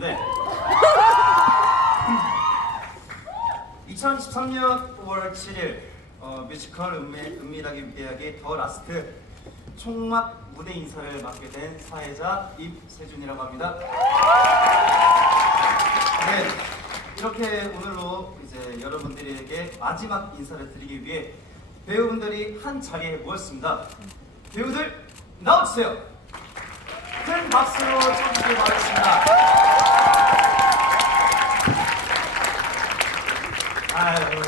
네. 2023년 5월 7일 뮤지컬 은밀하게 위대하게 더 라스트 총막 무대 인사를 맡게 된 사회자 임세준이라고 합니다. 네, 이렇게 오늘로 이제 여러분들에게 마지막 인사를 드리기 위해 배우분들이 한 자리에 모였습니다. 배우들 나와주세요. 큰 박수로 쳐주시기 바라겠습니다. 아유.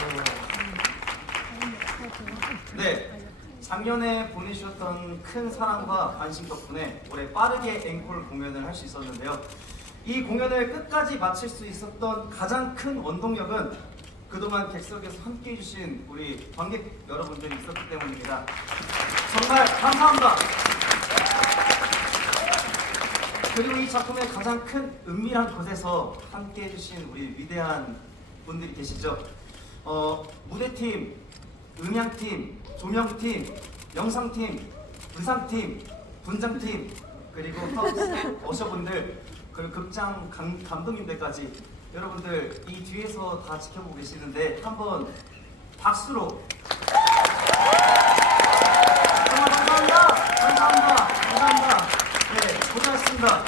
네, 작년에 보내주셨던 큰 사랑과 관심 덕분에 올해 빠르게 앵콜 공연을 할 수 있었는데요. 이 공연을 끝까지 마칠 수 있었던 가장 큰 원동력은 그동안 객석에서 함께 해주신 우리 관객 여러분들이 있었기 때문입니다. 정말 감사합니다. 그리고 이 작품의 가장 큰 은밀한 곳에서 함께 해주신 우리 위대한 분들이 계시죠. 무대팀, 음향팀, 조명팀, 영상팀, 의상팀, 분장팀, 그리고 하우스 어셔분들, 그리고 극장 감독님들까지 여러분들 이 뒤에서 다 지켜보고 계시는데 한번 박수로 정말 감사합니다. 네, 고생하셨습니다.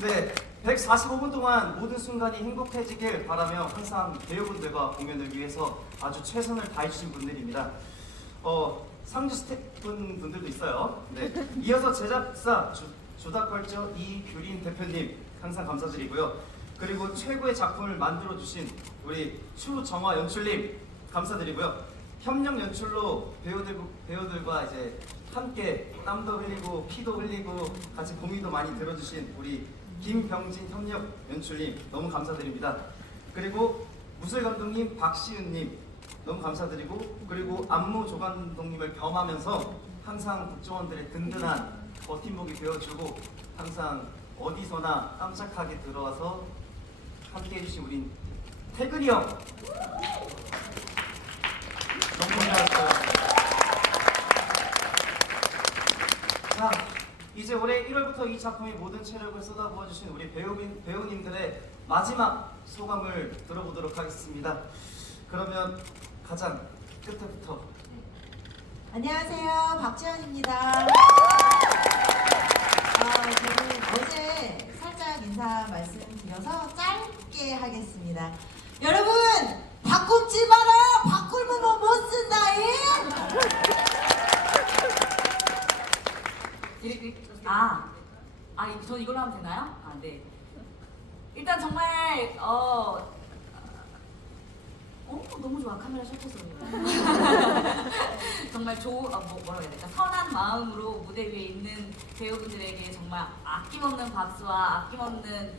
네, 145분 동안 모든 순간이 행복해지길 바라며 항상 배우분들과 공연을 위해서 아주 최선을 다해주신 분들입니다. 상주 스태프분들도 있어요. 네, 이어서 제작사 조닥걸저 이규린 대표님 항상 감사드리고요. 그리고 최고의 작품을 만들어주신 우리 추정화 연출님 감사드리고요. 협력 연출로 배우들과 이제 함께 땀도 흘리고 피도 흘리고 같이 고민도 많이 들어주신 우리 김병진 협력 연출님 너무 감사드립니다. 그리고 무술 감독님 박시은님 너무 감사드리고, 그리고 안무 조 감독님을 겸하면서 항상 국정원들의 든든한 버팀목이 되어주고 항상 어디서나 깜짝하게 들어와서 함께 해주신 우리 태근이 형 너무 고생하셨어요. 자, 이제 올해 1월부터 이 작품의 모든 체력을 쏟아부어주신 우리 배우님들의 마지막 소감을 들어보도록 하겠습니다. 그러면 가장 끝부터. 안녕하세요, 박지현입니다. 저는 어제 살짝 인사 말씀드려서 짧게 하겠습니다. 여러분, 바꿈지 마라! 바꿀면 못 쓴다잉! 저 이걸로 하면 되나요? 네. 일단 정말 너무 좋아, 카메라 셔터 소리. 정말 뭐라고 해야 될까? 선한 마음으로 무대 위에 있는 배우분들에게 정말 아낌없는 박수와 아낌없는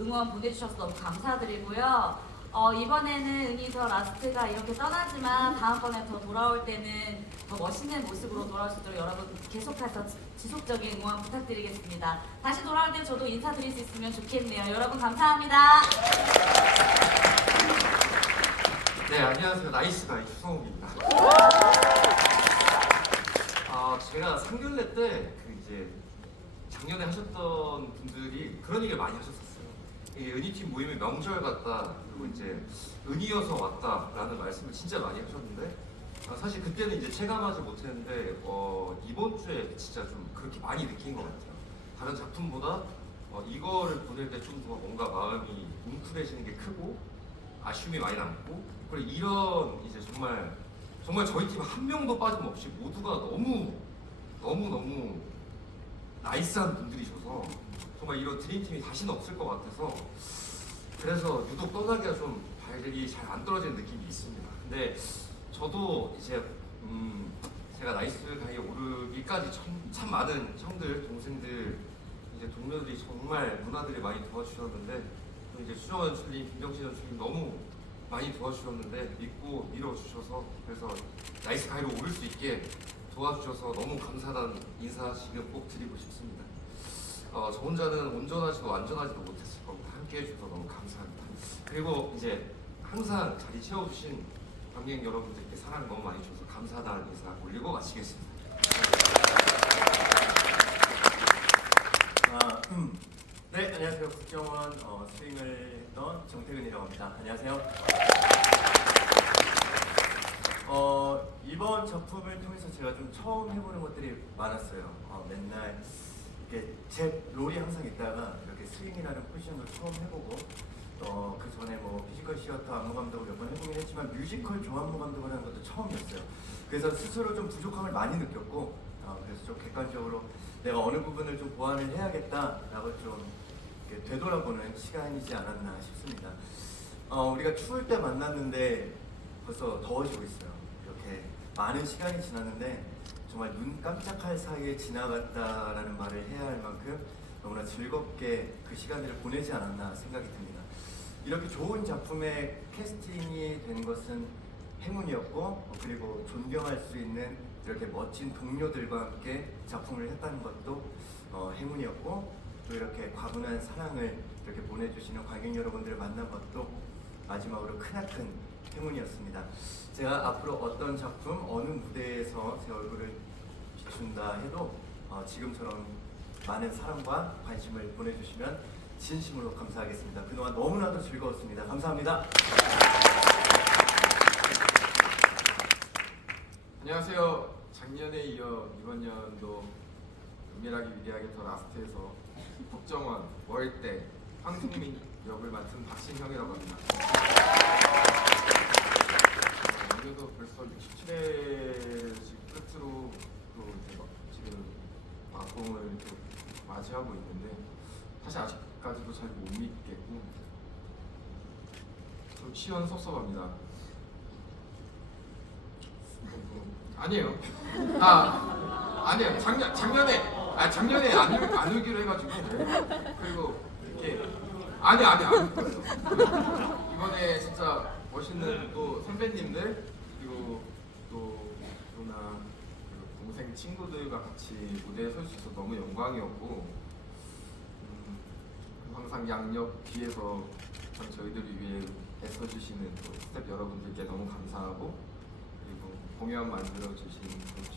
응원 보내주셔서 너무 감사드리고요. 이번에는 은희 더 라스트가 이렇게 떠나지만 다음번에 더 돌아올 때는 더 멋있는 모습으로 돌아올 수 있도록 여러분 계속해서 지속적인 응원 부탁드리겠습니다. 다시 돌아올 때 저도 인사드릴 수 있으면 좋겠네요. 여러분 감사합니다. 네, 안녕하세요. 나이스가이 추성욱입니다. 제가 상견례 때 이제 작년에 하셨던 분들이 그런 얘기를 많이 하셨었어요. 은희팀 모임이 명절 같다, 그리고 이제 은희여서 왔다라는 말씀을 진짜 많이 하셨는데, 사실 그때는 이제 체감하지 못했는데 이번 주에 진짜 좀 그렇게 많이 느낀 것 같아요. 다른 작품보다 이거를 보낼 때 좀 더 뭔가 마음이 뭉클해지는 게 크고 아쉬움이 많이 남고, 그리고 이런 이제 정말 저희 팀 한 명도 빠짐없이 모두가 너무 나이스한 분들이셔서 정말 이런 드림팀이 다시는 없을 것 같아서, 그래서 유독 떠나기가 좀 발이 잘 안 떨어지는 느낌이 있습니다. 근데 저도 이제 제가 나이스 가이에 오르기까지 참 많은 형들, 동생들, 이제 동료들이 정말 누나들이 많이 도와주셨는데, 또 이제 수정 연출님, 김정신 연출님 너무 많이 도와주셨는데 믿고 밀어주셔서, 그래서 나이스 가이로 오를 수 있게 도와주셔서 너무 감사하다는 인사 지금 꼭 드리고 싶습니다. 저 혼자는 온전하지도 완전하지도 못했을 겁니다. 함께 해주셔서 너무 감사합니다. 그리고 이제 항상 자리 채워주신 관객 여러분들께 사랑 너무 많이 주셔서 감사하다는 인사 올리고 마치겠습니다. 네, 안녕하세요. 국정원 스윙을 했던 정태근이라고 합니다. 안녕하세요. 이번 작품을 통해서 제가 좀 처음 해보는 것들이 많았어요. 맨날 이렇게 제 롤이 항상 있다가 이렇게 스윙이라는 포지션을 처음 해보고 그 전에 뭐 피지컬 시어터 안무 감독을 몇 번 해보긴 했지만 뮤지컬 조안무 감독을 하는 것도 처음이었어요. 그래서 스스로 좀 부족함을 많이 느꼈고 그래서 좀 객관적으로 내가 어느 부분을 좀 보완을 해야겠다라고 좀 이렇게 되돌아보는 시간이지 않았나 싶습니다. 우리가 추울 때 만났는데 벌써 더워지고 있어요. 이렇게 많은 시간이 지났는데 정말 눈 깜짝할 사이에 지나갔다라는 말을 해야 할 만큼 너무나 즐겁게 그 시간들을 보내지 않았나 생각이 듭니다. 이렇게 좋은 작품에 캐스팅이 된 것은 행운이었고 그리고 존경할 수 있는 이렇게 멋진 동료들과 함께 작품을 했다는 것도 행운이었고 또 이렇게 과분한 사랑을 이렇게 보내주시는 관객 여러분들을 만난 것도 마지막으로 크나큰 행운이었습니다. 제가 앞으로 어떤 작품, 어느 무대에서 제 얼굴을 비춘다 해도 지금처럼 많은 사랑과 관심을 보내주시면 진심으로 감사하겠습니다. 그동안 너무나도 즐거웠습니다. 감사합니다. 안녕하세요. 작년에 이어 이번 연도 은밀하게 위대하게 더 라스트에서 국정원 월대 황승민 역을 맡은 박신형이라고 합니다. 오늘도 벌써 67회 끝으로 또 지금 막공을 또 맞이하고 있는데 사실 아직까지도 잘 못 믿겠고 좀 시원섭섭합니다. 아니에요. 아니에요. 작년에 안 울기로 해가지고 그리고 이렇게 안 울 거예요. 이번에 진짜 멋있는 또 선배님들 그리고 또 누나 그리고 동생 친구들과 같이 무대에 설 수 있어서 너무 영광이었고 항상 양옆 뒤에서 저희들을 위해 애써주시는 또 스태프 여러분들께 너무 감사하고 그리고 공연 만들어주신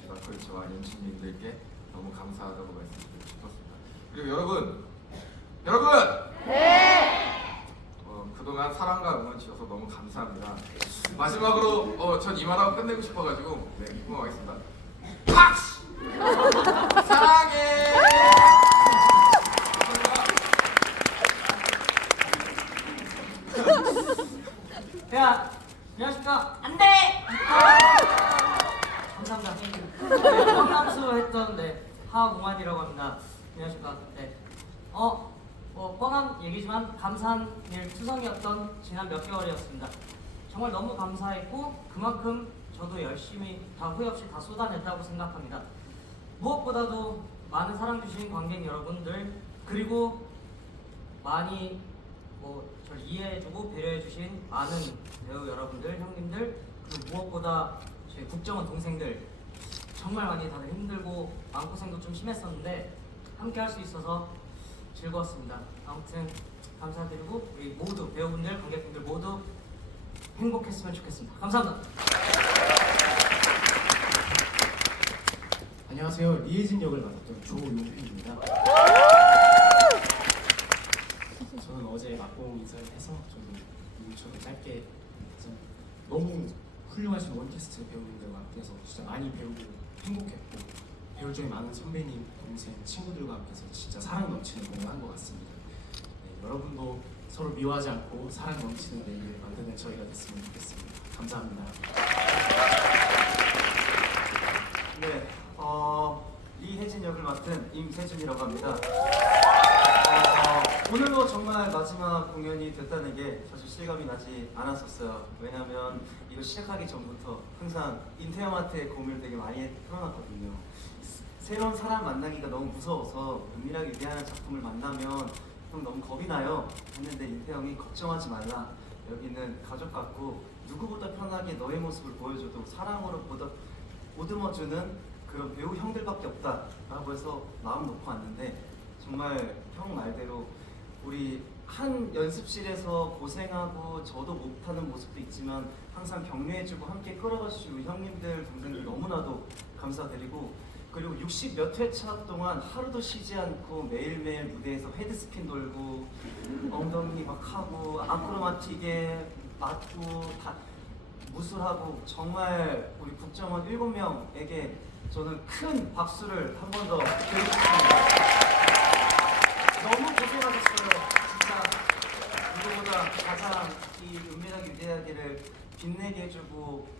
지가 걸쳐와 연출님들께 너무 감사하다고 말씀드리고 싶었습니다. 그리고 여러분! 네! 그동안 사랑과 응원 주셔서 너무 감사합니다. 마지막으로 전 이 말하고 끝내고 싶어가지고 네, 입금하겠습니다. 팍스! 사랑해! 야, 안녕하십니까? 안 돼! 감사합니다. 네, 뻔함수 했던 하웅환이라고 합니다. 안녕하십니까? 네. 뻔한 얘기지만 감사한 일 투성이었던 지난 몇 개월이었습니다. 정말 너무 감사했고 그만큼 저도 열심히 다 후회 없이 다 쏟아냈다고 생각합니다. 무엇보다도 많은 사랑 주신 관객 여러분들 그리고 많이 저를 이해해주고 배려해주신 많은 배우 여러분들, 형님들 그리고 무엇보다 저희 국정원 동생들 정말 많이 다들 힘들고 마음고생도 좀 심했었는데 함께 할 수 있어서 즐거웠습니다. 아무튼 감사드리고 우리 모두 배우분들, 관객분들 모두 행복했으면 좋겠습니다. 감사합니다. 안녕하세요. 리에진 역을 맡았던 조용필입니다. 저는 어제 막공 인사를 해서 저도 짧게 해서 너무 훌륭하신 원캐스트 배우님들과 함께해서 진짜 많이 배우고 행복했고 배울 점이 많은 선배님, 동생, 친구들과 함께해서 진짜 사랑 넘치는 공연한 것 같습니다. 네, 여러분도 서로 미워하지 않고 사랑 넘치는 내일을 만드는 저희가 됐으면 좋겠습니다. 감사합니다. 네, 이혜진 역을 맡은 임세준이라고 합니다. 오늘로 정말 마지막 공연이 됐다는 게 사실 실감이 나지 않았었어요. 왜냐면 이거 시작하기 전부터 항상 인태형한테 고민을 되게 많이 풀어놨거든요. 새로운 사람 만나기가 너무 무서워서 은밀하게 위대한 작품을 만나면 좀 너무 겁이 나요. 했는데 인태형이 걱정하지 말라. 여기는 가족 같고 누구보다 편하게 너의 모습을 보여줘도 사랑으로 보듬어주는 그런 배우 형들밖에 없다 라고 해서 마음 놓고 왔는데 정말 형 말대로 우리 한 연습실에서 고생하고 저도 못하는 모습도 있지만 항상 격려해주고 함께 끌어가주시고 형님들 동생들 너무나도 감사드리고 그리고 60몇 회차 동안 하루도 쉬지 않고 매일매일 무대에서 헤드스핀 돌고 엉덩이 막 하고 아크로마틱에 맞고 다 무술하고 정말 우리 국정원 7명에게 저는 큰 박수를 한 번 더 드리고 싶습니다. 너무 고생하셨어요. 진짜 누구보다 가장 이 은밀하게 위대하게를 빛내게 해주고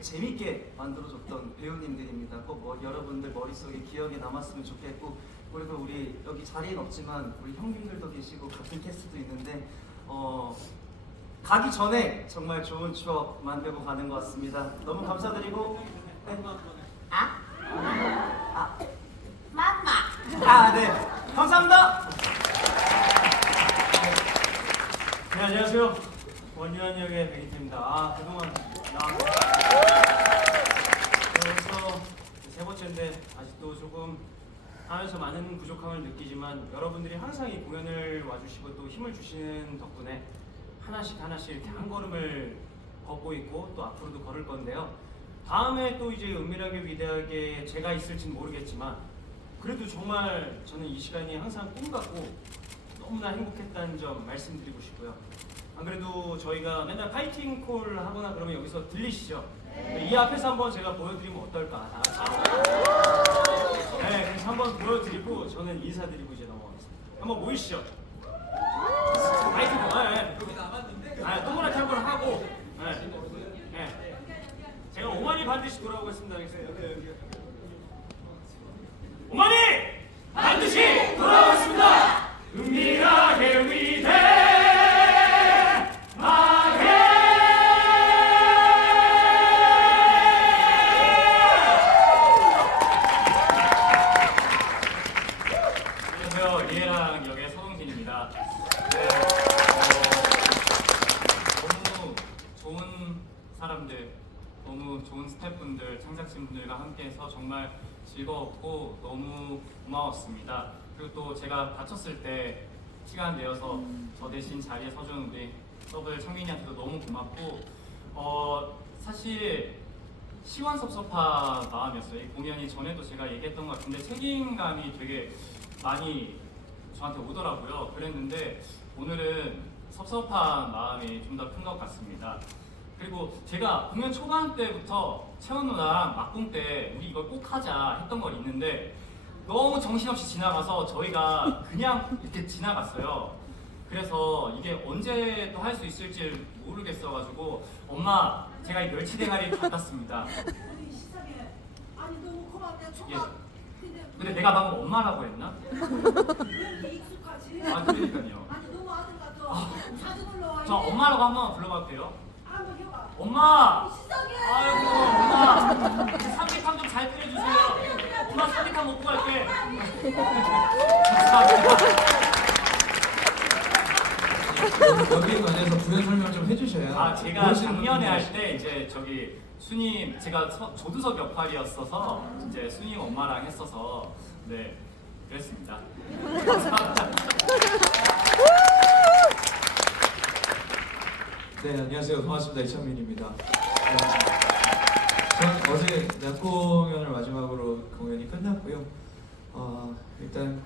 재밌게 만들어줬던 배우님들입니다. 꼭 여러분들 머릿속에 기억에 남았으면 좋겠고, 그리고 우리 여기 자리는 없지만 우리 형님들도 계시고 같은 캐스트도 있는데 가기 전에 정말 좋은 추억 만들고 가는 것 같습니다. 너무 감사드리고 네. 네. 감사합니다. 네, 안녕하세요. 원유한 역의 백이태입니다. 그동안 벌써 세 번째인데 아직도 조금 하면서 많은 부족함을 느끼지만 여러분들이 항상 이 공연을 와주시고 또 힘을 주시는 덕분에 하나씩 이렇게 한 걸음을 걷고 있고 또 앞으로도 걸을 건데요. 다음에 또 이제 은밀하게 위대하게 제가 있을지는 모르겠지만 그래도 정말 저는 이 시간이 항상 꿈 같고 너무나 행복했다는 점 말씀드리고 싶고요. 안 그래도 저희가 맨날 파이팅 콜 하거나 그러면 여기서 들리시죠? 네. 이 앞에서 한번 제가 보여드리면 어떨까? 다 같이. 네, 그래서 한번 보여드리고 저는 인사드리고 이제 넘어가겠습니다. 한번 모이시죠? 파이팅 콜. 네. 여기 남았는데? 동그랗게 한번 하고. 네. 네. 제가 오만이 반드시 돌아오겠습니다. 오만이 반드시 돌아오겠습니다. 은밀하게 위대하게. 안녕하세요. 리에랑 역의 서동진입니다. 네, 너무 좋은 사람들, 너무 좋은 스태프분들, 창작진분들과 함께해서 정말 즐거웠고 너무 고마웠습니다. 그리고 또 제가 다쳤을 때 시간 내어서 저 대신 자리에 서준 우리 서블 창민이한테도 너무 고맙고 사실 시원섭섭한 마음이었어요. 이 공연이 전에도 제가 얘기했던 것 같은데 책임감이 되게 많이 저한테 오더라고요. 그랬는데 오늘은 섭섭한 마음이 좀 더 큰 것 같습니다. 그리고 제가 공연 초반 때부터 채원 누나랑 막공 때 우리 이걸 꼭 하자 했던 걸 있는데 너무 정신없이 지나가서 저희가 그냥 이렇게 지나갔어요. 그래서 이게 언제 또 할 수 있을지 모르겠어가지고 엄마 제가 이 멸치 대가리 갖다 습니다. 아니 시상해. 아니 너무 고맙다. 예. 근데 내가 방금 엄마라고 했나? 왜 익숙하지? 아 그러니까요. 아니 너무 아들 같아. 자주 불러와. 저 엄마라고 한번 불러봐도 돼요? 한번 해봐. 엄마! 시상해. 아이고 엄마! 삼계탕 좀 잘 끓여주세요. 엄마 삼계탕 먹고 갈게. 여기에 관해서 부연 설명 좀 해주셔야. 아 제가 작년에 할 때 이제 저기 수님 제가 조두석 역할이었어서 이제 수님 엄마랑 했어서 네 그랬습니다. 감사합니다. 네, 안녕하세요. 고맙습니다. 이창민입니다. 전 어제 낮 공연을 마지막으로 공연이 끝났고요. 일단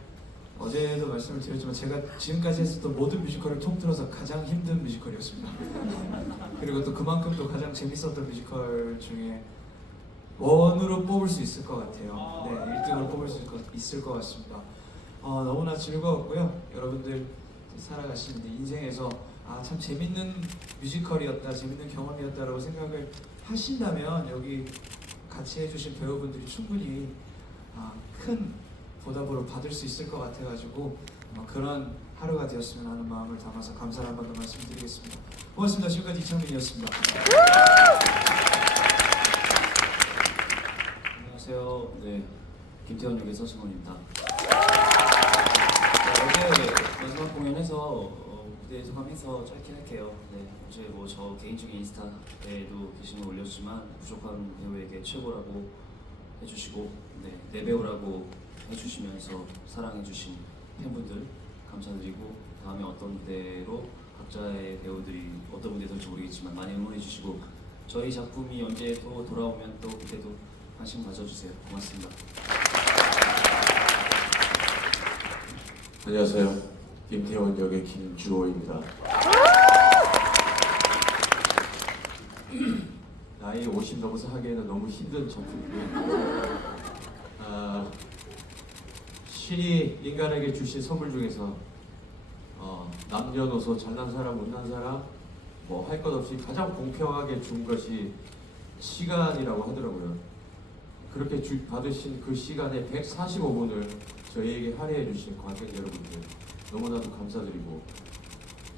어제도 말씀을 드렸지만 제가 지금까지 했었던 모든 뮤지컬을 통틀어서 가장 힘든 뮤지컬이었습니다. 그리고 또 그만큼 또 가장 재밌었던 뮤지컬 중에 원으로 뽑을 수 있을 것 같아요. 네, 1등으로 뽑을 수 있을 것 같습니다. 너무나 즐거웠고요. 여러분들 살아가시는데 인생에서 참 재밌는 뮤지컬이었다, 재밌는 경험이었다라고 생각을 하신다면 여기 같이 해주신 배우분들이 충분히 큰 보답으로 받을 수 있을 것 같아가지고 그런 하루가 되었으면 하는 마음을 담아서 감사를 한 번 더 말씀드리겠습니다. 고맙습니다. 지금까지 이창민이었습니다. 안녕하세요. 네, 김태원 역의 서승원입니다. 어제 마지막 공연에서 무대 소감해서 짧게 할게요. 네, 어제 뭐 저 개인적인 인스타에도 게시물 올렸지만 부족한 배우에게 최고라고 해주시고 내 배우라고 해주시면서 사랑해주신 팬분들 감사드리고 다음에 어떤 무대로 각자의 배우들이 어떤 무대 될지 모르겠지만 많이 응원해주시고 저희 작품이 언제 또 돌아오면 또 그때도 관심 가져주세요. 고맙습니다. 안녕하세요. 김태원 역의 김주호입니다. 나이 50 넘어서 하기에는 너무 힘든 작품이고요. 신이 인간에게 주신 선물 중에서 남녀노소 잘난 사람 못난 사람 뭐 할 것 없이 가장 공평하게 준 것이 시간이라고 하더라고요. 그렇게 받으신 그 시간에 145분을 저희에게 할애해 주신 관객 여러분들 너무나도 감사드리고,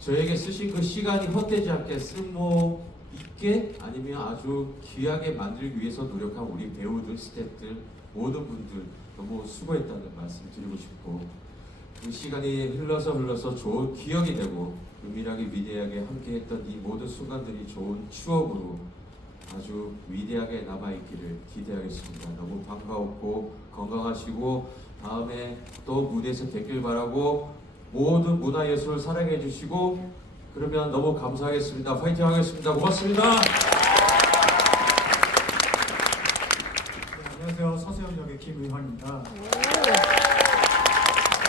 저에게 쓰신 그 시간이 헛되지 않게 쓸모 있게 아니면 아주 귀하게 만들기 위해서 노력한 우리 배우들, 스태프들, 모든 분들 너무 수고했다는 말씀 드리고 싶고, 그 시간이 흘러서 좋은 기억이 되고 은밀하게 위대하게 함께했던 이 모든 순간들이 좋은 추억으로 아주 위대하게 남아있기를 기대하겠습니다. 너무 반가웠고 건강하시고 다음에 또 무대에서 뵙길 바라고, 모든 문화예술을 사랑해 주시고 그러면 너무 감사하겠습니다. 파이팅 하겠습니다. 고맙습니다. 안녕하세요. 서수영 역의 김의환입니다.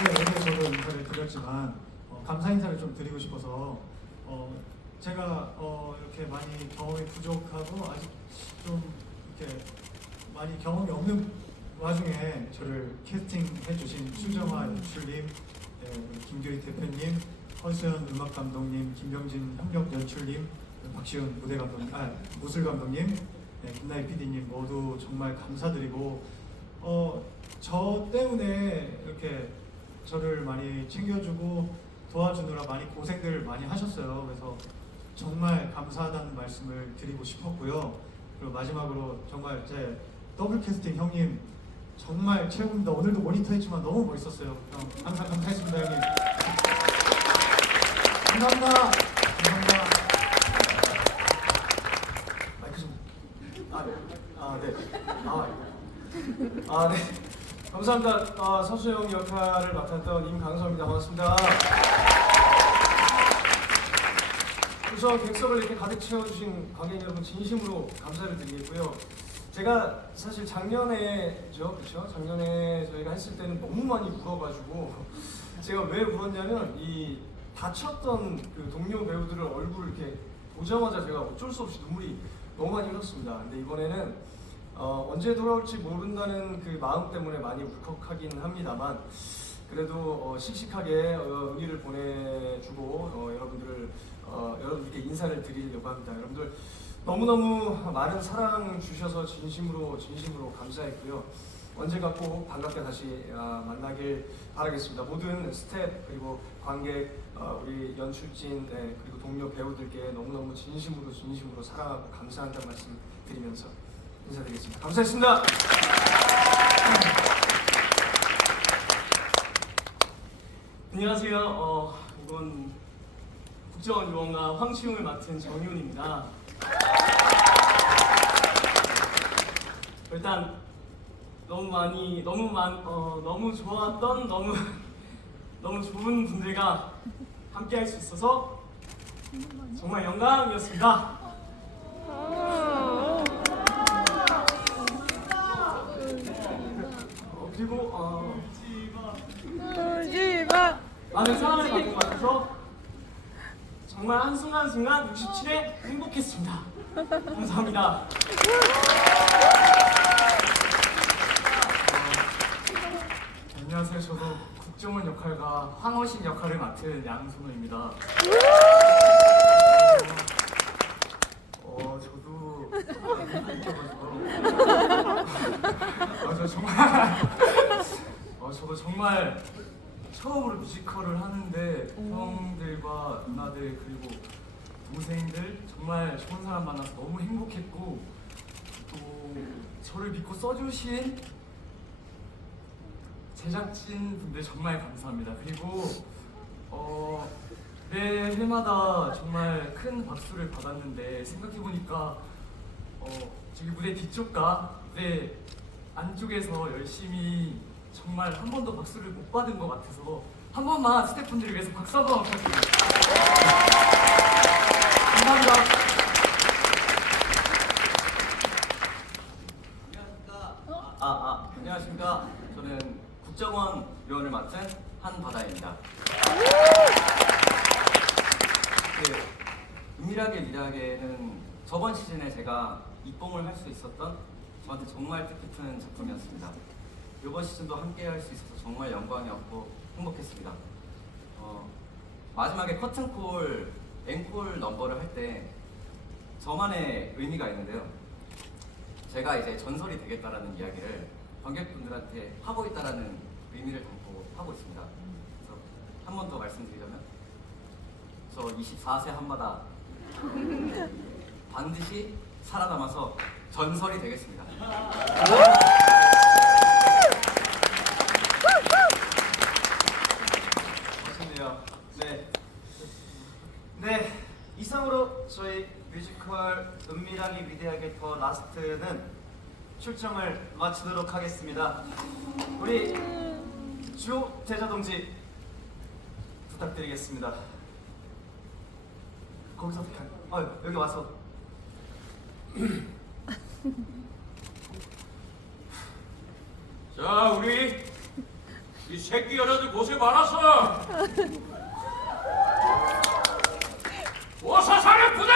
어제 저도 인사를 드렸지만 감사 인사를 좀 드리고 싶어서 제가 이렇게 많이 경험이 부족하고 아직 좀 이렇게 많이 경험이 없는 와중에 저를 캐스팅해 주신 추정화 연출님, 김규희 대표님, 허수연 음악 감독님, 김병진 협력 연출님, 박시훈 무대 감독님, 무술 감독님, 김나희 PD님 모두 정말 감사드리고, 저 때문에 이렇게 저를 많이 챙겨주고 도와주느라 많이 고생들 많이 하셨어요. 그래서 정말 감사하다는 말씀을 드리고 싶었고요. 그리고 마지막으로 정말 제 더블 캐스팅 형님 정말 최고입니다. 오늘도 모니터했지만 너무 멋있었어요. 형 항상 감사했습니다, 형님. 감사합니다. 감사합니다. 마이크 좀. 네. 감사합니다. 서수영 역할을 맡았던 임강섭입니다. 반갑습니다. 우선 객석을 이렇게 가득 채워주신 관객 여러분 진심으로 감사를 드리겠고요. 제가 사실 작년에죠, 그렇죠? 작년에 저희가 했을 때는 너무 많이 울어가지고 제가 왜 울었냐면 이 다쳤던 그 동료 배우들을 얼굴 이렇게 보자마자 제가 어쩔 수 없이 눈물이 너무 많이 흘렀습니다. 근데 이번에는 언제 돌아올지 모른다는 그 마음 때문에 많이 울컥하긴 합니다만 그래도 씩씩하게 의의를 보내주고 여러분들께 인사를 드리려고 합니다. 여러분들 너무너무 많은 사랑 주셔서 진심으로 감사했고요. 언젠가 꼭 반갑게 다시 만나길 바라겠습니다. 모든 스태프 그리고 관객, 우리 연출진, 그리고 동료 배우들께 너무너무 진심으로 사랑하고 감사한다는 말씀 드리면서 인사드리겠습니다. 감사했습니다. 안녕하세요. 이번 국정원 요원과 황치웅을 맡은 정윤입니다. 일단 너무 좋았던 너무 좋은 분들과 함께할 수 있어서 정말 영광이었습니다. 그리고 많은 사랑을 받은 것 같아서 정말 한순간 67회 행복했습니다. 감사합니다. 안녕하세요. 저도 국정원 역할과 황호신 역할을 맡은 양순호입니다. 저도 저도 정말 처음으로 뮤지컬을 하는데 형들과 누나들 그리고 동생들 정말 좋은 사람 만나서 너무 행복했고, 또 저를 믿고 써주신 제작진 분들 정말 감사합니다. 그리고 매 회마다 정말 큰 박수를 받았는데 생각해보니까 저기 무대 뒤쪽과 무대 안쪽에서 열심히 정말 한 번도 박수를 못 받은 것 같아서 한 번만 스태프분들을 위해서 박수 한 번 부탁드립니다. 감사합니다. 안녕하십니까. 저는 국정원 요원을 맡은 한바다입니다. 위대하게는 저번 시즌에 제가 입봉을 할 수 있었던 저한테 정말 뜻깊은 작품이었습니다. 이번 시즌도 함께 할 수 있어서 정말 영광이었고 행복했습니다. 마지막에 커튼콜, 앵콜 넘버를 할 때 저만의 의미가 있는데요. 제가 이제 전설이 되겠다라는 이야기를 관객분들한테 하고 있다라는 의미를 담고 하고 있습니다. 그래서 한 번 더 말씀드리자면 저 24세 한마다 반드시 살아남아서 전설이 되겠습니다. 좋습니다. 네, 이상으로 저희 뮤지컬 은밀하게 위대하게 더 라스트는 출정을 마치도록 하겠습니다. 우리 주호 대자 동지 부탁드리겠습니다. 거기서 여기 와서 자, 우리 이 새끼 여자들 고생 많았어. 어서 사는 부대!